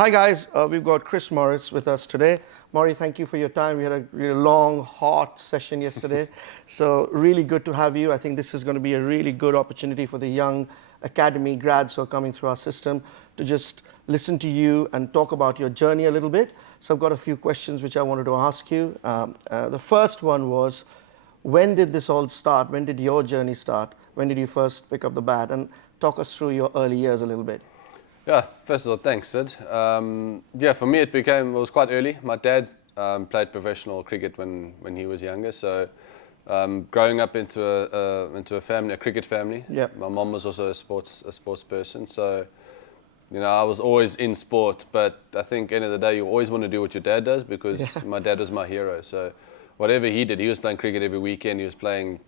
Hi guys, we've got Chris Morris with us today. Maury, thank you for your time. We had a really long, hot session yesterday. So really good to have you. I think this is going to be a really good opportunity for the young academy grads who are coming through our system to just listen to you and talk about your journey a little bit. So I've got a few questions which I wanted to ask you. The first one was, when did this all start? When did your journey start? When did you first pick up the bat? And talk us through your early years a little bit. Yeah, first of all, thanks, Sid. Yeah, for me it was quite early. My dad played professional cricket when he was younger, so growing up into a family, a cricket family. Yep. My mom was also a sports person, so I was always in sport. But I think end of the day, you always want to do what your dad does because my dad was my hero. So whatever he did, he was playing cricket every weekend. He was playing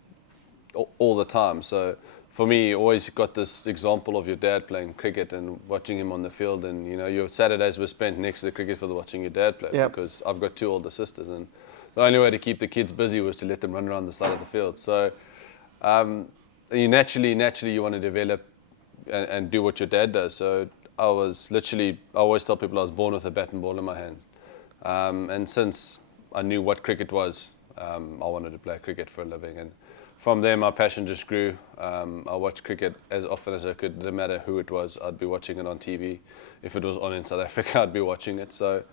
all the time. So for me, you always got this example of your dad playing cricket and watching him on the field, and your Saturdays were spent next to the cricket field watching your dad play. Yep. Because I've got two older sisters, and the only way to keep the kids busy was to let them run around the side of the field. So you naturally you want to develop and do what your dad does. So I always tell people I was born with a bat and ball in my hands, and since I knew what cricket was, I wanted to play cricket for a living. And from there, my passion just grew. I watched cricket as often as I could. No matter who it was, I'd be watching it on TV. If it was on in South Africa, I'd be watching it. So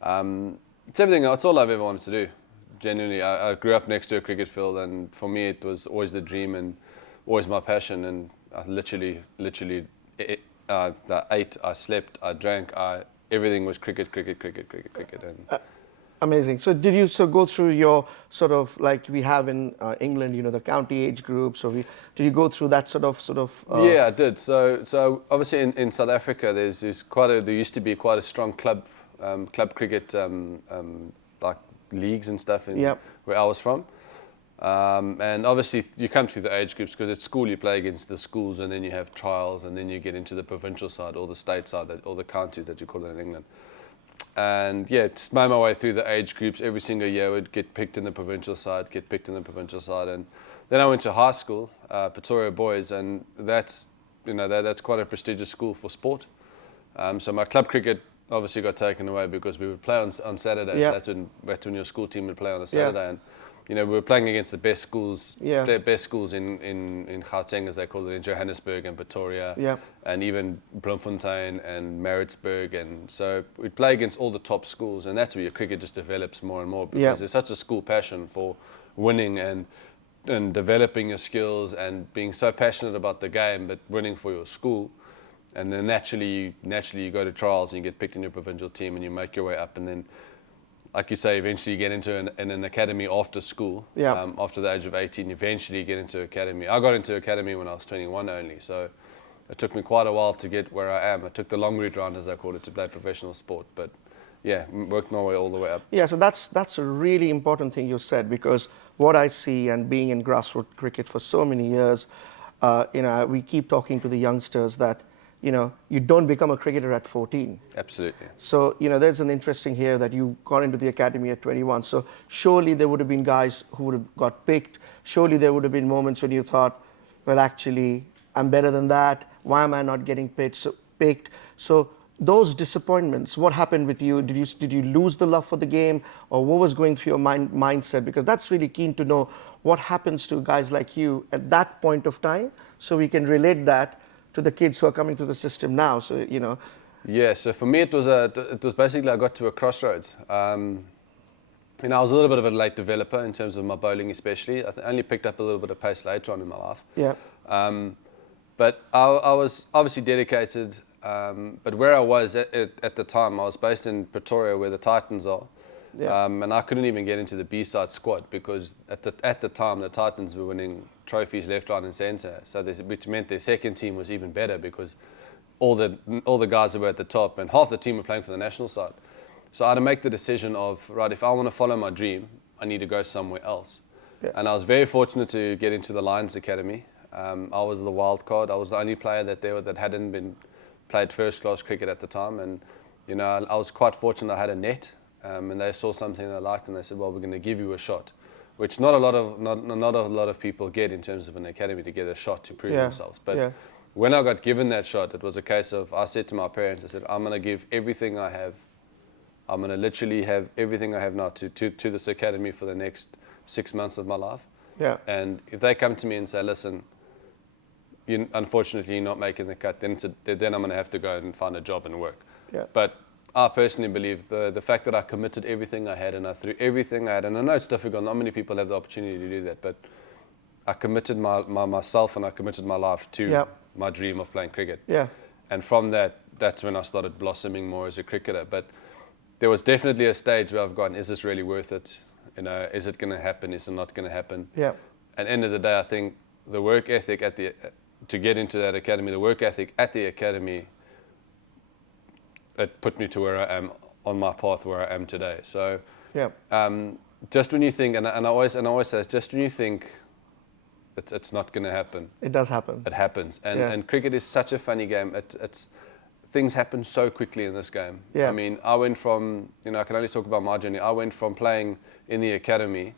it's everything. It's all I've ever wanted to do. Genuinely, I grew up next to a cricket field, and for me, it was always the dream and always my passion. And I literally, I ate, I slept, I drank. Everything was cricket. And Amazing. So did you go through your sort of, like we have in England, the county age groups, or did you go through that sort of? Yeah, I did. So obviously in South Africa, there used to be quite a strong club cricket like leagues and stuff where I was from. And obviously you come through the age groups because at school you play against the schools, and then you have trials, and then you get into the provincial side or the state side, or the counties that you call it in England. And yeah, just made my way through the age groups every single year. Would get picked in the provincial side, and then I went to high school, Pretoria Boys, and that's quite a prestigious school for sport. So my club cricket obviously got taken away because we would play on Saturdays. Yeah. That's when your school team would play on a Saturday, and we were playing against the best schools, best schools in Gauteng, as they call it, in Johannesburg and Pretoria, and even Bloemfontein and Maritzburg. And so we'd play against all the top schools, and that's where your cricket just develops more and more, because there's such a school passion for winning and developing your skills and being so passionate about the game, but winning for your school. And then naturally you go to trials and you get picked in your provincial team and you make your way up, and then, like you say, eventually you get into an academy after school. After the age of 18, eventually you get into academy. I got into academy when I was 21 only, so it took me quite a while to get where I am. I took the long route round, as I call it, to play professional sport, but yeah, worked my way all the way up. Yeah, so that's a really important thing you said, because what I see, and being in grassroots cricket for so many years, we keep talking to the youngsters that you don't become a cricketer at 14. Absolutely. So, there's an interesting here that you got into the academy at 21. So surely there would have been guys who would have got picked. Surely there would have been moments when you thought, well, actually, I'm better than that. Why am I not getting picked? So those disappointments, what happened with you? Did you lose the love for the game, or what was going through your mindset? Because that's really keen to know what happens to guys like you at that point of time, so we can relate that to the kids who are coming through the system now. So Yeah, so for me it was basically, I got to a crossroads. I was a little bit of a late developer in terms of my bowling, especially. I only picked up a little bit of pace later on in my life. Yeah. But I was obviously dedicated. But where I was at the time, I was based in Pretoria, where the Titans are. And I couldn't even get into the B-side squad because at the time the Titans were winning trophies left, right and centre. So which meant their second team was even better, because all the guys that were at the top, and half the team were playing for the national side. So I had to make the decision of, right, if I want to follow my dream, I need to go somewhere else. And I was very fortunate to get into the Lions Academy. I was the wild card. I was the only player that hadn't been played first class cricket at the time, and I was quite fortunate. I had a net. And they saw something they liked, and they said, well, we're going to give you a shot, which not a lot of people get in terms of an academy, to get a shot to prove themselves. But when I got given that shot, it was a case of, I said to my parents, I said, I'm going to give everything I have. I'm going to literally have everything I have now to this academy for the next 6 months of my life. Yeah. And if they come to me and say, listen, unfortunately you're not making the cut, then I'm going to have to go and find a job and work. Yeah. But I personally believe the fact that I committed everything I had and I threw everything I had, and I know it's difficult, not many people have the opportunity to do that, but I committed myself and I committed my life to my dream of playing cricket. Yeah. And from that's when I started blossoming more as a cricketer. But there was definitely a stage where I've gone, is this really worth it? You know, is it going to happen? Is it not going to happen? Yeah. At the end of the day, I think the work ethic to get into that academy, the work ethic at the academy, it put me to where I am on my path where I am today. So, just when you think, and I always say, just when you think it's not going to happen, it does happen. It happens, and cricket is such a funny game. It's things happen so quickly in this game. Yeah. I mean, I went from, I can only talk about my journey. I went from playing in the academy,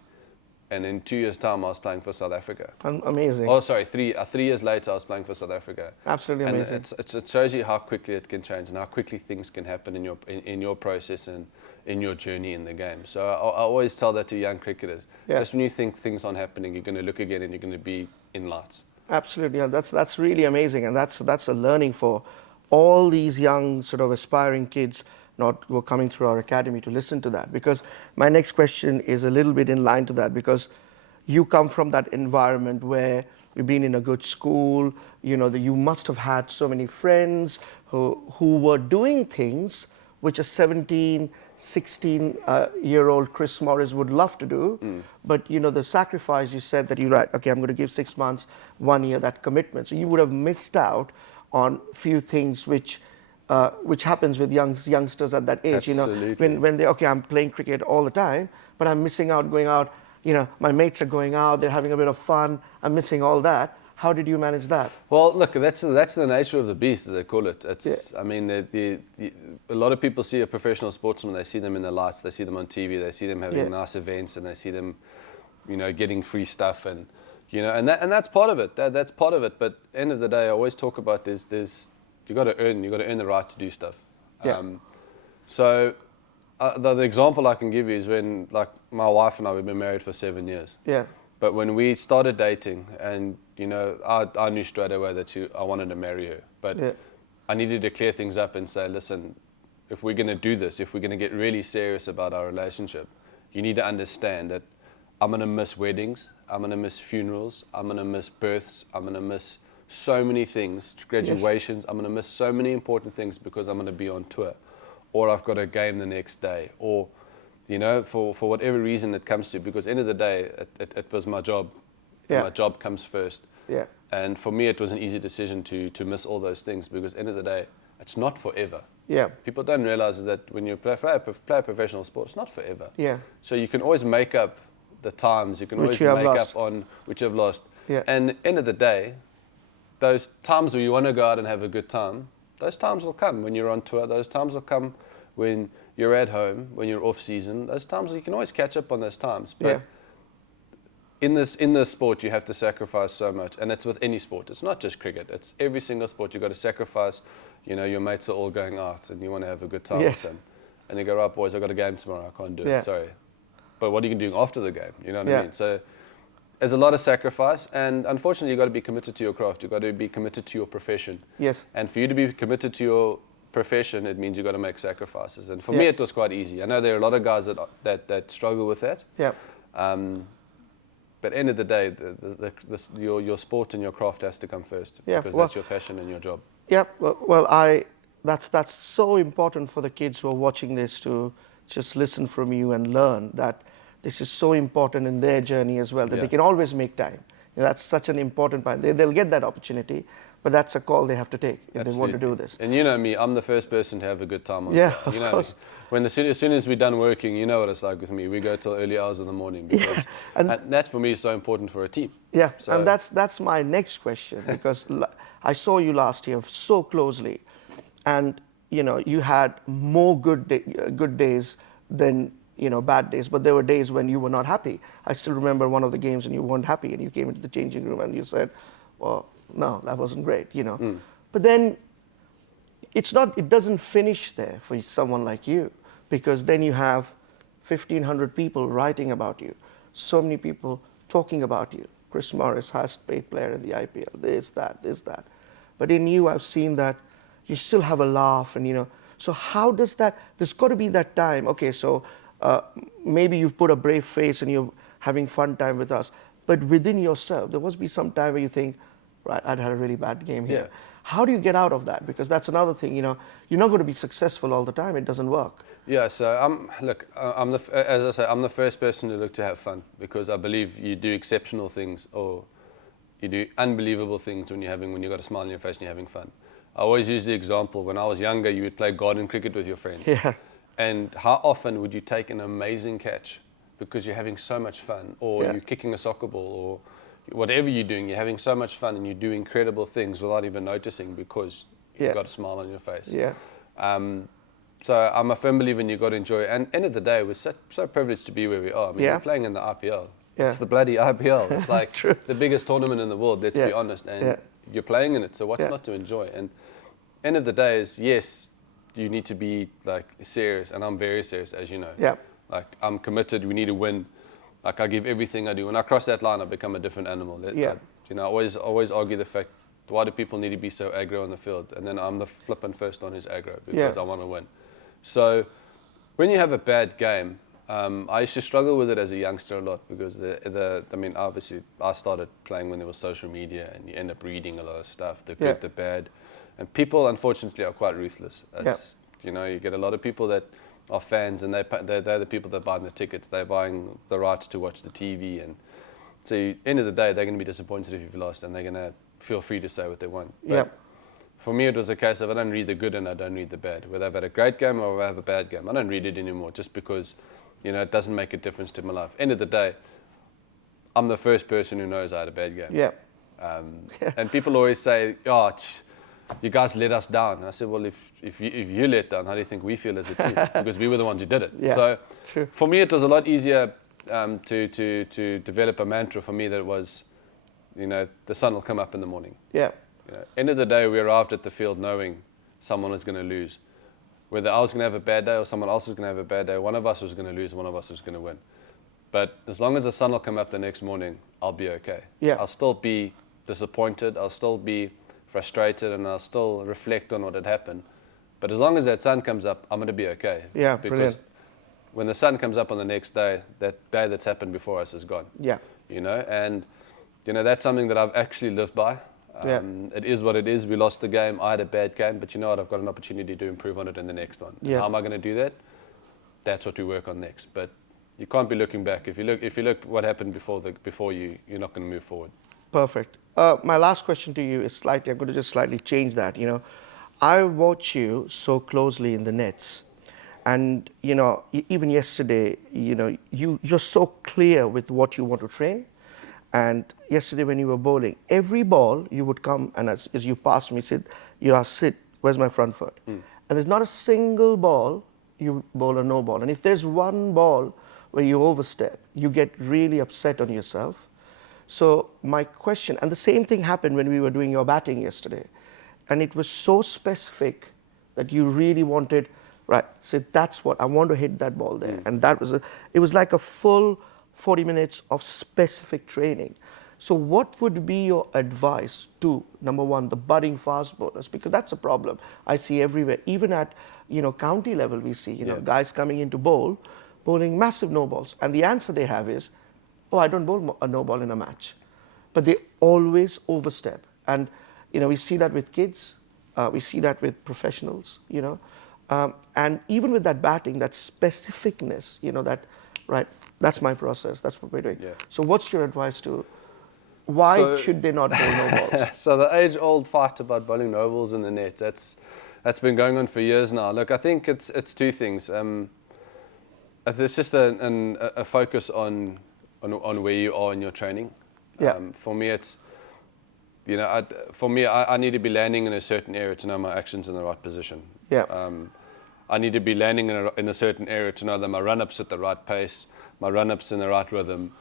and in 2 years' time, I was playing for South Africa. Amazing. Oh, sorry, 3 years later, I was playing for South Africa. Absolutely amazing. And it shows you how quickly it can change and how quickly things can happen in your process and in your journey in the game. So I always tell that to young cricketers. Yeah. Just when you think things aren't happening, you're going to look again and you're going to be in lights. Absolutely, that's really amazing, and that's a learning for all these young sort of aspiring kids who are coming through our academy to listen to that. Because my next question is a little bit in line to that, because you come from that environment where you've been in a good school, you must have had so many friends who were doing things which a 17, 16-year-old Chris Morris would love to do. But, the sacrifice, you said that okay, I'm going to give 6 months, 1 year, that commitment. So you would have missed out on few things which happens with youngsters at that age. Absolutely. When they, okay, I'm playing cricket all the time, but I'm missing out going out, my mates are going out, they're having a bit of fun, I'm missing all that. How did you manage that? Well, look, that's the nature of the beast, as they call it. I mean, a lot of people see a professional sportsman, they see them in the lights, they see them on TV, they see them having nice events, and they see them, getting free stuff, and that's part of it. That's part of it. But at the end of the day, I always talk about you got to earn the right to do stuff. Yeah. So the example I can give you is when, like, my wife and I, we've been married for 7 years. Yeah. But when we started dating, and I knew straight away that I wanted to marry her. But I needed to clear things up and say, listen, if we're going to do this, if we're going to get really serious about our relationship, you need to understand that I'm going to miss weddings, I'm going to miss funerals, I'm going to miss births, I'm going to miss so many things, graduations, I'm going to miss so many important things because I'm going to be on tour, or I've got a game the next day, or for whatever reason it comes to, because at the end of the day, it was my job. Yeah. My job comes first. Yeah. And for me, it was an easy decision to miss all those things, because at the end of the day, it's not forever. Yeah. People don't realize that when you play a professional sport, it's not forever. Yeah. So you can always make up the times, you can Which always you have make lost. up on which you've lost. Yeah. And at the end of the day, those times where you want to go out and have a good time, those times will come when you're on tour, those times will come when you're at home, when you're off season. Those times, you can always catch up on those times. But in this sport, you have to sacrifice so much, and it's with any sport. It's not just cricket. It's every single sport. You've got to sacrifice. Your mates are all going out, and you want to have a good time with them. And you go, right, boys, I've got a game tomorrow. I can't do it. Sorry. But what are you doing after the game? You know what I mean? So there's a lot of sacrifice, and unfortunately, you've got to be committed to your craft. You've got to be committed to your profession. Yes. And for you to be committed to your profession, it means you've got to make sacrifices. And for me, it was quite easy. I know there are a lot of guys that struggle with that. Yeah. But at the end of the day, your sport and your craft has to come first, because that's your passion and your job. Yeah. Well, that's so important for the kids who are watching this to just listen from you and learn that this is so important in their journey as well, that they can always make time. That's such an important point. They'll get that opportunity, but that's a call they have to take if they want to do this. And you know me, I'm the first person to have a good time on Yeah, tour. of course. As soon as we're done working, you know what it's like with me. We go till early hours of the morning. Because, and that for me is so important for a team. Yeah, so, and that's my next question, because I saw you last year so closely, and you had more good days than bad days, but there were days when you were not happy. I still remember one of the games and you weren't happy, and you came into the changing room and you said, well, no, that wasn't great, But then it doesn't finish there for someone like you, because then you have 1,500 people writing about you, so many people talking about you. Chris Morris, highest paid player in the IPL, this, that. But in you, I've seen that you still have a laugh, and so how does that, there's got to be that time, okay, so maybe you've put a brave face and you're having fun time with us, but within yourself, there must be some time where you think, right, I'd had a really bad game here. Yeah. How do you get out of that? Because that's another thing, you're not going to be successful all the time. It doesn't work. Yeah, so as I say, I'm the first person to look to have fun, because I believe you do exceptional things, or you do unbelievable things when you've got a smile on your face and you're having fun. I always use the example, when I was younger, you would play garden cricket with your friends. Yeah. And how often would you take an amazing catch because you're having so much fun, or Yeah. you're kicking a soccer ball, or whatever you're doing, you're having so much fun and you do incredible things without even noticing, because you've Yeah. got a smile on your face. Yeah. So I'm a firm believer in you've got to enjoy it. And end of the day, we're so privileged to be where we are. I mean, Yeah. we're playing in the IPL. Yeah. It's the bloody IPL. It's like True. the biggest tournament in the world, let's Yeah. be honest. And Yeah. you're playing in it, so what's Yeah. not to enjoy? And end of the day is, yes, you need to be like serious, and I'm very serious, as you know. Yeah. Like, I'm committed, we need to win. Like, I give everything I do. When I cross that line, I become a different animal. Yeah. I always argue the fact, why do people need to be so aggro on the field? And then I'm the flipping first one who's aggro, because Yeah. I want to win. So when you have a bad game, I used to struggle with it as a youngster a lot, because obviously I started playing when there was social media, and you end up reading a lot of stuff, the good, Yeah. the bad. And people, unfortunately, are quite ruthless. You get a lot of people that are fans, and they're the people that buy the tickets. They're buying the rights to watch the TV. And so end of the day, they're going to be disappointed if you've lost, and they're going to feel free to say what they want. But Yeah. for me, it was a case of, I don't read the good and I don't read the bad. Whether I've had a great game or I have a bad game, I don't read it anymore, just because it doesn't make a difference to my life. End of the day, I'm the first person who knows I had a bad game. Yeah. And people always say, you guys let us down. I said, well, if you let down, how do you think we feel as a team? Because we were the ones who did it. Yeah, So true. for me, it was a lot easier to develop a mantra for me that was, the sun will come up in the morning. Yeah. End of the day, we arrived at the field knowing someone was going to lose. Whether I was going to have a bad day or someone else was going to have a bad day, one of us was going to lose, one of us was going to win. But as long as the sun will come up the next morning, I'll be okay. Yeah. I'll still be disappointed, I'll still be frustrated, and I'll still reflect on what had happened. But as long as that sun comes up, I'm going to be okay. Yeah, because brilliant. when the sun comes up on the next day, that day that's happened before us is gone. Yeah. And that's something that I've actually lived by. Yeah. It is what it is. We lost the game. I had a bad game, but you know what? I've got an opportunity to improve on it in the next one. Yeah. How am I going to do that? That's what we work on next. But you can't be looking back. If you look what happened before you, you're not going to move forward. Perfect. My last question to you is I'm going to just slightly change that. I watch you so closely in the nets, and even yesterday, you're so clear with what you want to train. And yesterday when you were bowling, every ball you would come, and as you passed me, Sid, you asked, Sid, where's my front foot? And there's not a single ball you bowl a no ball. And if there's one ball where you overstep, you get really upset on yourself. So my question, and the same thing happened when we were doing your batting yesterday, and it was so specific that you really wanted, right, Sid, that's what, I want to hit that ball there. And it was like a full 40 minutes of specific training. So what would be your advice to, number one, the budding fast bowlers? Because that's a problem I see everywhere. Even at, county level, we see, guys coming into bowling massive no balls. And the answer they have is, I don't bowl a no ball in a match. But they always overstep. And, we see that with kids. We see that with professionals, and even with that batting, that specificness, right, that's my process. That's what we're doing. Yeah. So what's your advice to, why should they not bowl no balls? So the age-old fight about bowling no balls in the net, that's been going on for years now. Look, I think it's two things. There's just a focus on where you are in your training. Yeah. For me, it's, I need to be landing in a certain area to know my action's in the right position. Yeah. I need to be landing in a certain area to know that my run-up's at the right pace, my run-up's in the right rhythm.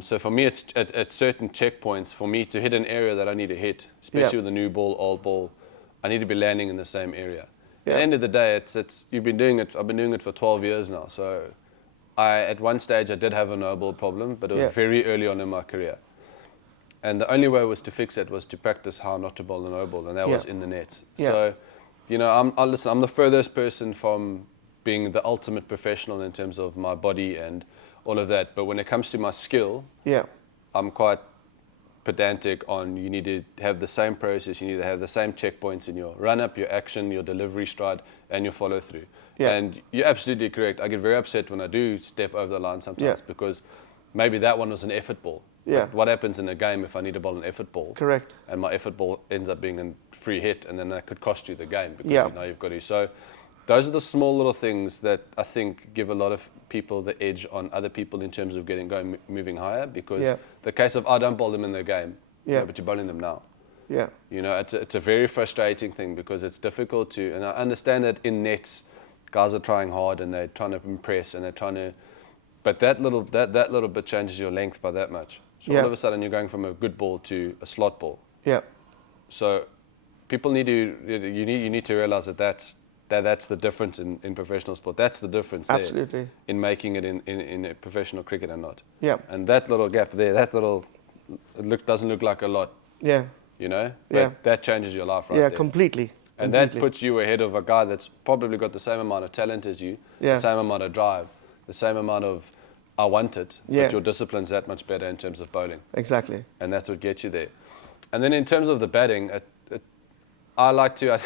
So for me, it's at certain checkpoints, for me to hit an area that I need to hit, especially with a new ball, old ball, I need to be landing in the same area. At the end of the day, you've been doing it. I've been doing it for 12 years now. So at one stage, I did have a no ball problem, but it was very early on in my career. And the only way was to fix it was to practice how not to bowl a no ball, and that was in the nets. So, you know, I'm the furthest person from being the ultimate professional in terms of my body and all of that. But when it comes to my skill, I'm quite pedantic on you need to have the same process, you need to have the same checkpoints in your run-up, your action, your delivery stride, and your follow-through. And you're absolutely correct. I get very upset when I do step over the line sometimes because maybe that one was an effort ball. But what happens in a game if I need to bowl an effort ball? Correct. And my effort ball ends up being a free hit, and then that could cost you the game because you know you've got to. So those are the small little things that I think give a lot of people the edge on other people in terms of moving higher. Because the case of I don't bowl them in the game, but you're bowling them now. You know, it's a very frustrating thing because it's difficult to, and I understand that in nets, guys are trying hard and they're trying to impress and they're trying to, but that little bit changes your length by that much. So all of a sudden you're going from a good ball to a slot ball. So people need to, you need to realize that's the difference in professional sport. That's the difference there in making it in a professional cricket and not. And that little gap there, doesn't look like a lot. You know, but that changes your life right there. Completely. And that puts you ahead of a guy that's probably got the same amount of talent as you, the same amount of drive, the same amount of I want it, but your discipline's that much better in terms of bowling. Exactly. And that's what gets you there. And then in terms of the batting, I like to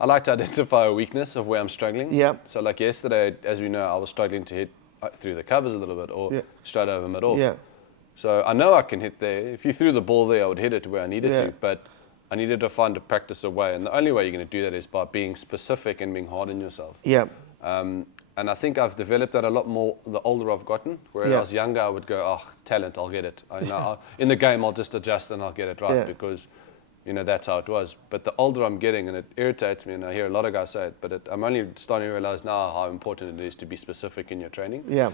identify a weakness of where I'm struggling. So like yesterday, as we know, I was struggling to hit through the covers a little bit or straight over mid-off. So I know I can hit there. If you threw the ball there, I would hit it where I needed to, but I needed to find a practice away. And the only way you're going to do that is by being specific and being hard on yourself. And I think I've developed that a lot more the older I've gotten. Where I was younger, I would go, oh, talent, I'll get it. In the game, I'll just adjust and I'll get it right because, you know, that's how it was. But the older I'm getting, and it irritates me, and I hear a lot of guys say it, but I'm only starting to realize now how important it is to be specific in your training.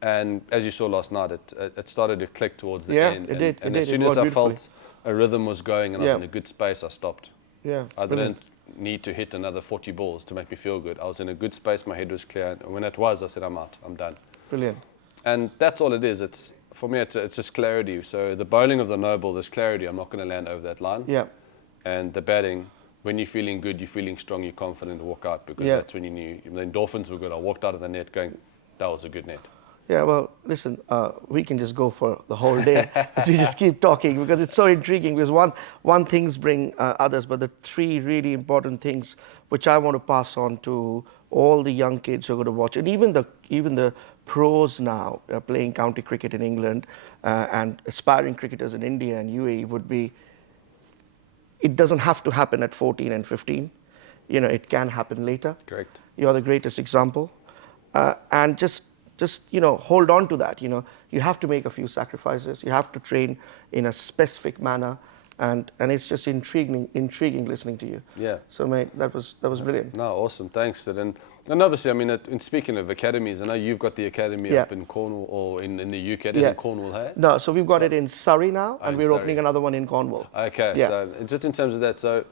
And as you saw last night, it started to click towards the end. It did. And as soon as I felt a rhythm was going and I was in a good space, I stopped. I didn't need to hit another 40 balls to make me feel good. I was in a good space, my head was clear, and when it was, I said, I'm out, I'm done. Brilliant. And that's all it is. For me, it's just clarity. So the bowling of the no ball, there's clarity. I'm not going to land over that line. And the batting, when you're feeling good, you're feeling strong, you're confident, walk out, because that's when you knew. The endorphins were good. I walked out of the net going, that was a good net. Well, listen, we can just go for the whole day. So you just keep talking because it's so intriguing. Because one things bring others, but the three really important things which I want to pass on to all the young kids who are going to watch, and even the pros now playing county cricket in England and aspiring cricketers in India and UAE would be. It doesn't have to happen at 14 and 15. You know, it can happen later. Correct. You're the greatest example, and just hold on to that. You know, you have to make a few sacrifices. You have to train in a specific manner, and it's just intriguing listening to you. So mate, that was brilliant. No, awesome. Thanks, Sid. And obviously, I mean, in speaking of academies, I know you've got the academy up in Cornwall or in the UK. It is in Cornwall, hey? No, so we've got it in Surrey now, and we're opening another one in Cornwall. Okay. So just in terms of that, so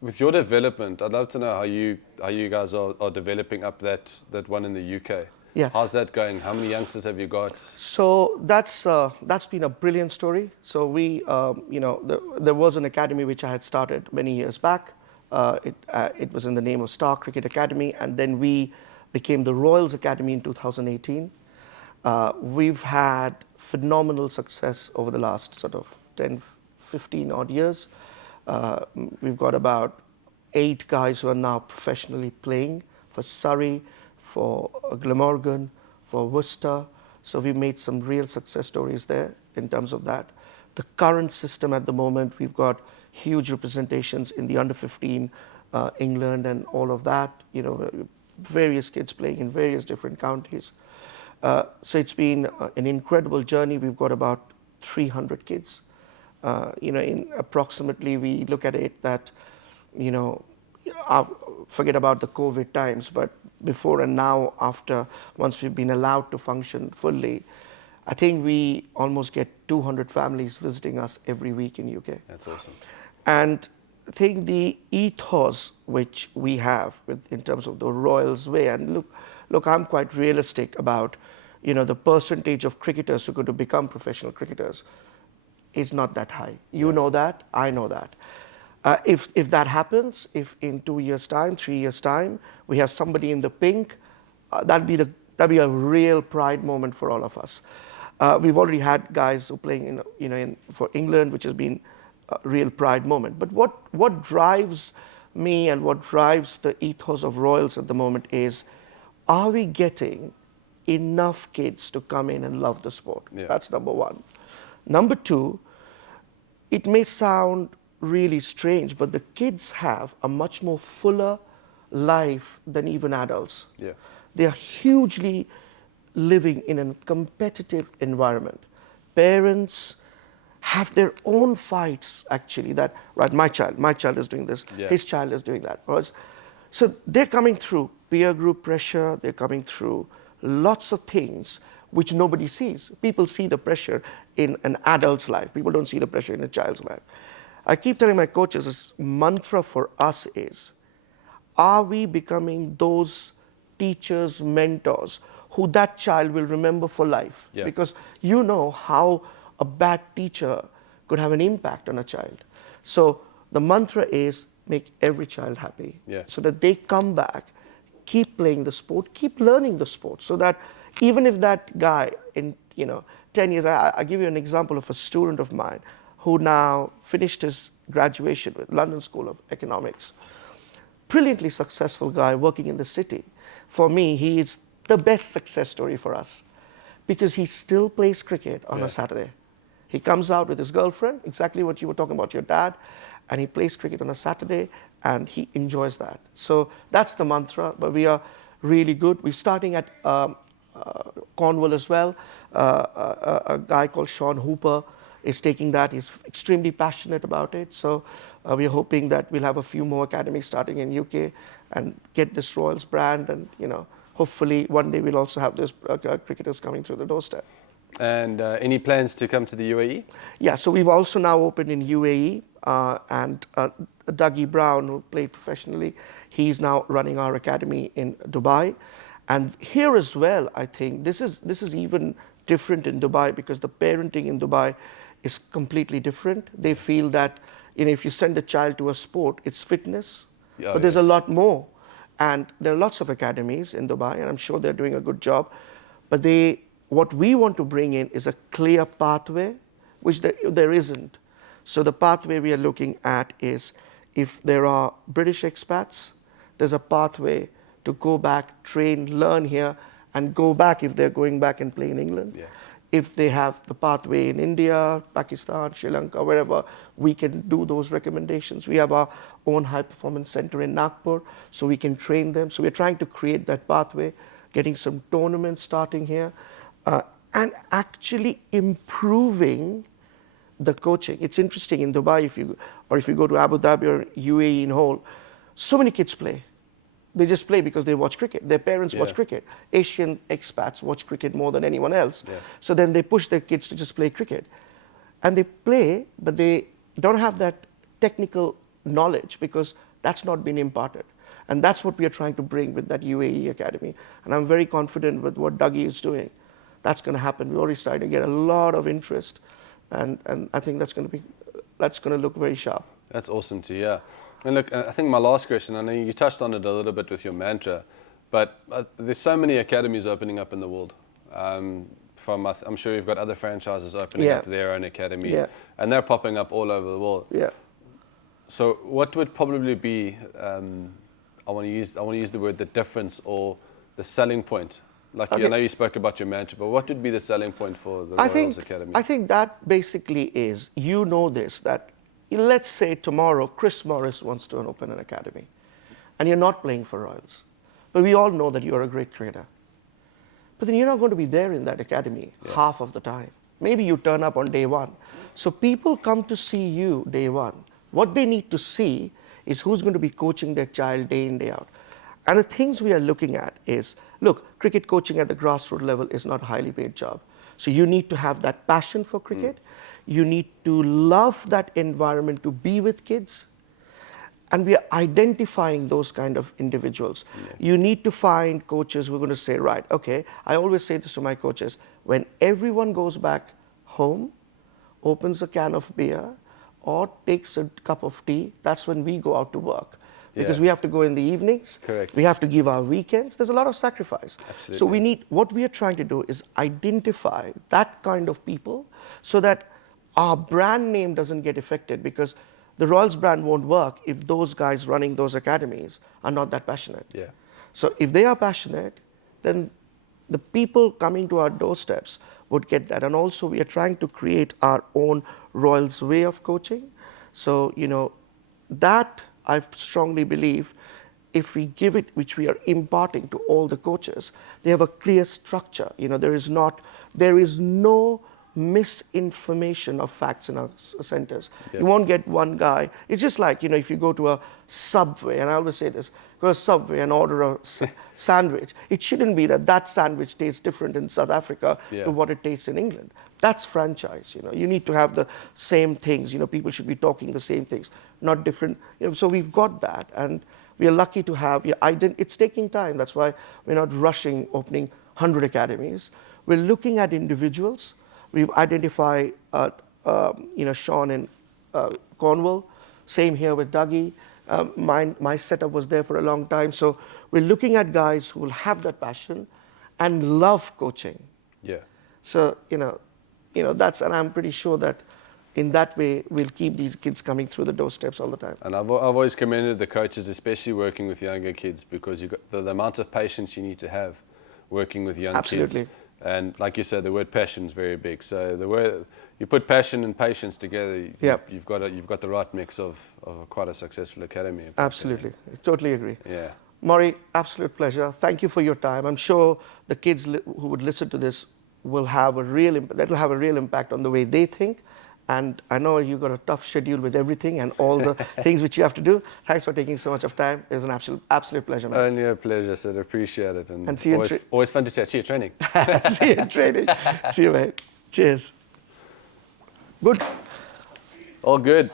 with your development, I'd love to know how you guys are developing up that one in the UK. How's that going? How many youngsters have you got? So that's been a brilliant story. So we, there was an academy which I had started many years back. It was in the name of Star Cricket Academy, and then we became the Royals Academy in 2018. We've had phenomenal success over the last sort of 10, 15 odd years. We've got about 8 guys who are now professionally playing for Surrey, for Glamorgan, for Worcester. So we made some real success stories there in terms of that. The current system at the moment, we've got huge representations in the under 15, England and all of that, you know, various kids playing in various different counties. So it's been an incredible journey. We've got about 300 kids. In approximately, we look at it that, forget about the COVID times, but before and now, after, once we've been allowed to function fully, I think we almost get 200 families visiting us every week in UK. That's awesome. And I think the ethos which we have in terms of the Royals way, and look, I'm quite realistic about, the percentage of cricketers who are going to become professional cricketers is not that high. You know that, I know that. If that happens, if in 2 years' time, 3 years' time, we have somebody in the pink, that'd be a real pride moment for all of us. We've already had guys who are playing for England, which has been a real pride moment. But what drives me and what drives the ethos of Royals at the moment is, are we getting enough kids to come in and love the sport? Yeah. That's number one. Number two, it may sound really strange, but the kids have a much more fuller life than even adults. Yeah. They are hugely living in a competitive environment. Parents have their own fights, actually, that, right, my child is doing this, Yeah. his child is doing that. So they're coming through peer group pressure, they're coming through lots of things which nobody sees. People see the pressure in an adult's life. People don't see the pressure in a child's life. I keep telling my coaches, this mantra for us is, are we becoming those teachers, mentors, who that child will remember for life? Yeah. Because you know how a bad teacher could have an impact on a child. So the mantra is, make every child happy. Yeah. So that they come back, keep playing the sport, keep learning the sport, so that even if that guy in 10 years, I give you an example of a student of mine who now finished his graduation with London School of Economics. Brilliantly successful guy working in the city. For me, he is the best success story for us because he still plays cricket on a Saturday. He comes out with his girlfriend, exactly what you were talking about, your dad, and he plays cricket on a Saturday and he enjoys that. So that's the mantra, but we are really good. We're starting at Cornwall as well. A guy called Sean Hooper is taking that. He's extremely passionate about it. So we're hoping that we'll have a few more academies starting in UK and get this Royals brand, and hopefully one day we'll also have those cricketers coming through the doorstep. And any plans to come to the UAE? Yeah, so we've also now opened in UAE, and Dougie Brown, who played professionally, he's now running our academy in Dubai. And here as well, I think this is even different in Dubai because the parenting in Dubai is completely different. They feel that if you send a child to a sport, it's fitness, but there's a lot more. And there are lots of academies in Dubai, and I'm sure they're doing a good job. But what we want to bring in is a clear pathway, which there isn't. So the pathway we are looking at is, if there are British expats, there's a pathway to go back, train, learn here, and go back if they're going back and play in England. Yeah. If they have the pathway in India, Pakistan, Sri Lanka, wherever, we can do those recommendations. We have our own high-performance center in Nagpur, so we can train them. So we're trying to create that pathway, getting some tournaments starting here, and actually improving the coaching. It's interesting in Dubai, if you go to Abu Dhabi or UAE in whole, so many kids play. They just play because they watch cricket. Their parents watch cricket. Asian expats watch cricket more than anyone else. Yeah. So then they push their kids to just play cricket. And they play, but they don't have that technical knowledge because that's not been imparted. And that's what we are trying to bring with that UAE academy. And I'm very confident with what Dougie is doing. That's going to happen. We're already starting to get a lot of interest. And I think that's going to look very sharp. That's awesome to hear. And look, I think my last question, I know you touched on it a little bit with your mantra, but there's so many academies opening up in the world. I'm sure you've got other franchises opening up their own academies, and they're popping up all over the world. Yeah. So what would probably be, I want to use the word, the difference or the selling point? Like, I know you spoke about your mantra, but what would be the selling point for the Royals Academy? I think that basically is, that let's say tomorrow Chris Morris wants to open an academy and you're not playing for Royals, but we all know that you're a great cricketer. But then you're not going to be there in that academy half of the time. Maybe you turn up on day one. So people come to see you day one. What they need to see is who's going to be coaching their child day in, day out. And the things we are looking at is, look, cricket coaching at the grassroots level is not a highly paid job. So you need to have that passion for cricket. You need to love that environment to be with kids. And we are identifying those kind of individuals. You need to find coaches who are going to say, right, okay, I always say this to my coaches, when everyone goes back home, opens a can of beer, or takes a cup of tea, that's when we go out to work. Because Yeah. we have to go in the evenings, Correct. we have to give our weekends, there's a lot of sacrifice. So we need, what we are trying to do is identify that kind of people so that our brand name doesn't get affected, because the Royals brand won't work if those guys running those academies are not that passionate. Yeah. So if they are passionate, then the people coming to our doorsteps would get that. And also we are trying to create our own Royals way of coaching. So, that I strongly believe, if we give it, which we are imparting to all the coaches, they have a clear structure. There is no misinformation of facts in our centers. Yeah. You won't get one guy. It's just like, if you go to a Subway, and I always say this, go to a Subway and order a sandwich. It shouldn't be that sandwich tastes different in South Africa to what it tastes in England. That's franchise. You need to have the same things. People should be talking the same things, not different. So we've got that, and we are lucky to have. It's taking time. That's why we're not rushing opening 100 academies. We're looking at individuals. We've identified, Sean in Cornwall. Same here with Dougie. My setup was there for a long time. So we're looking at guys who will have that passion and love coaching. Yeah. So, that's, and I'm pretty sure that in that way, we'll keep these kids coming through the doorsteps all the time. And I've always commended the coaches, especially working with younger kids, because you've got the amount of patience you need to have working with young Absolutely. kids. And like you said, the word passion is very big. So the word, you put passion and patience together, you've got the right mix of quite a successful academy. Absolutely. I totally agree. Yeah. Maury, absolute pleasure. Thank you for your time. I'm sure the kids who would listen to this will have a real impact on the way they think. And I know you've got a tough schedule with everything and all the things which you have to do. Thanks for taking so much of time. It was an absolute pleasure, man. Only a pleasure, Sid. Appreciate it. And see you always fun to chat. See you training. See you in training. See you, mate. Cheers. Good. All good.